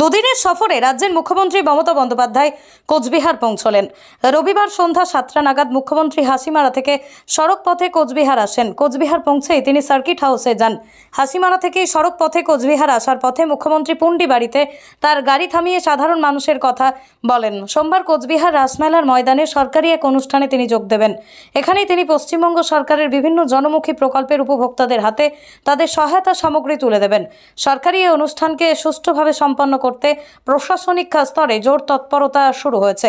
দুদিনের সফরে রাজ্যের মুখ্যমন্ত্রী মমতা বন্দ্যোপাধ্যায় কোচবিহার পৌঁছলেন। রবিবার সন্ধ্যা 7টা নাগাদ মুখ্যমন্ত্রী হাসিমারা থেকে সড়ক পথে কোচবিহার আসেন। কোচবিহার পৌঁছেই তিনি সার্কিট হাউসে যান। হাসিমারা থেকে সড়ক পথে কোচবিহার আসার পথে মুখ্যমন্ত্রী পুন্ডি বাড়িতে তার গাড়ি থামিয়ে সাধারণ মানুষের কথা বলেন। সোমবার কোচবিহার রাসমেলার ময়দানে সরকারি এক অনুষ্ঠানে তিনি যোগ দেবেন। এখানেই তিনি পশ্চিমবঙ্গ সরকারের বিভিন্ন জনমুখী প্রকল্পের উপভোক্তাদের হাতে তাদের সহায়তা সামগ্রী তুলে দেবেন। সরকারি এই অনুষ্ঠানকে সুষ্ঠুভাবে সম্পন্ন করতে প্রশাসনিক স্তরে জোর তৎপরতা শুরু হয়েছে।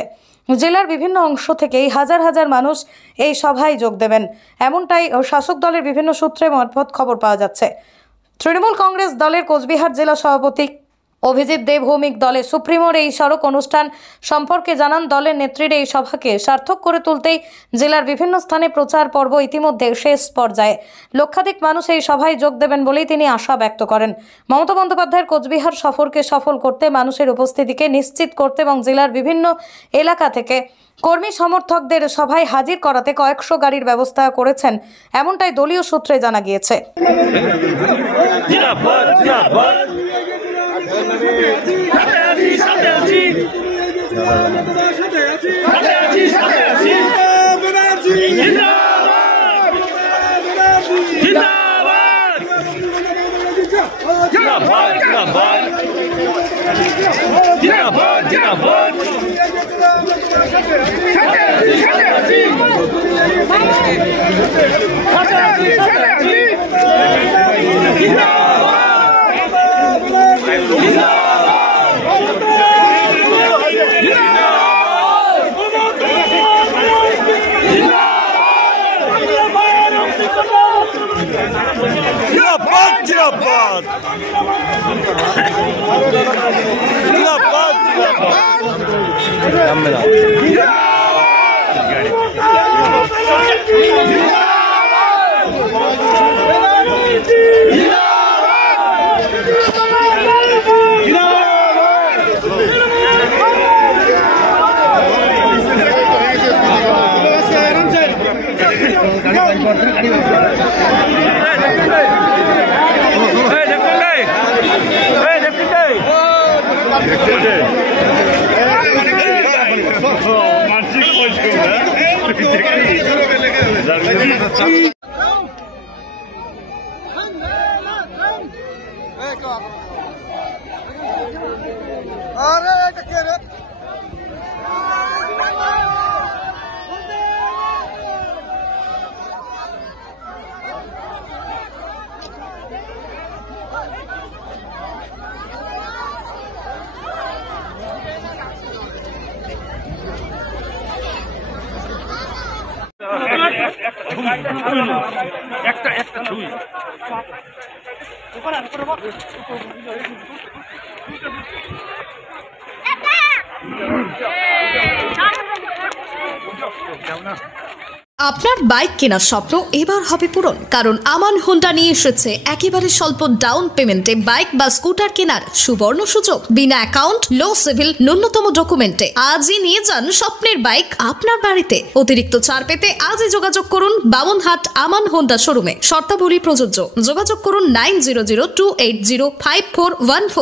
জেলার বিভিন্ন অংশ থেকেই হাজার হাজার মানুষ এই সভায় যোগ দেবেন, এমনটাই শাসক দলের বিভিন্ন সূত্রে মারফত খবর পাওয়া যাচ্ছে। তৃণমূল কংগ্রেস দলের কোচবিহার জেলা সভাপতি অভিজিৎ দেব ভৌমিক দলের সুপ্রিমোর এই সড়ক অনুষ্ঠান সম্পর্কে জানান, দলের নেত্রীর এই সভাকে সার্থক করে তুলতেই জেলার বিভিন্ন স্থানে প্রচার পর্ব ইতিমধ্যে শেষ পর্যায়ে। লক্ষাধিক মানুষ এই সভায় যোগ দেবেন বলেই তিনি আশা ব্যক্ত করেন। মমতা বন্দ্যোপাধ্যায়ের কোচবিহার সফরকে সফল করতে, মানুষের উপস্থিতিকে নিশ্চিত করতে এবং জেলার বিভিন্ন এলাকা থেকে কর্মী সমর্থকদের সভায় হাজির করাতে কয়েকশো গাড়ির ব্যবস্থা করেছেন, এমনটাই দলীয় সূত্রে জানা গিয়েছে। একটা ছবি আপনার বাইক কেনার স্বপ্ন এবার হবে পূরণ, কারণ আমান হোন্ডা নিয়ে এসেছে একেবারে স্বল্প ডাউন পেমেন্টে বাইক বা স্কুটার কেনার সুবর্ণ সুযোগ। বিনা অ্যাকাউন্ট, লো সিভিল, ন্যূনতম ডকুমেন্টে আজই নিয়ে যান স্বপ্নের বাইক আপনার বাড়িতে। অতিরিক্ত ছাড় পেতে আজই যোগাযোগ করুন বামনহাট আমান হোন্ডা শোরুমে। শর্তাবলী প্রযোজ্য। যোগাযোগ করুন 9002805414।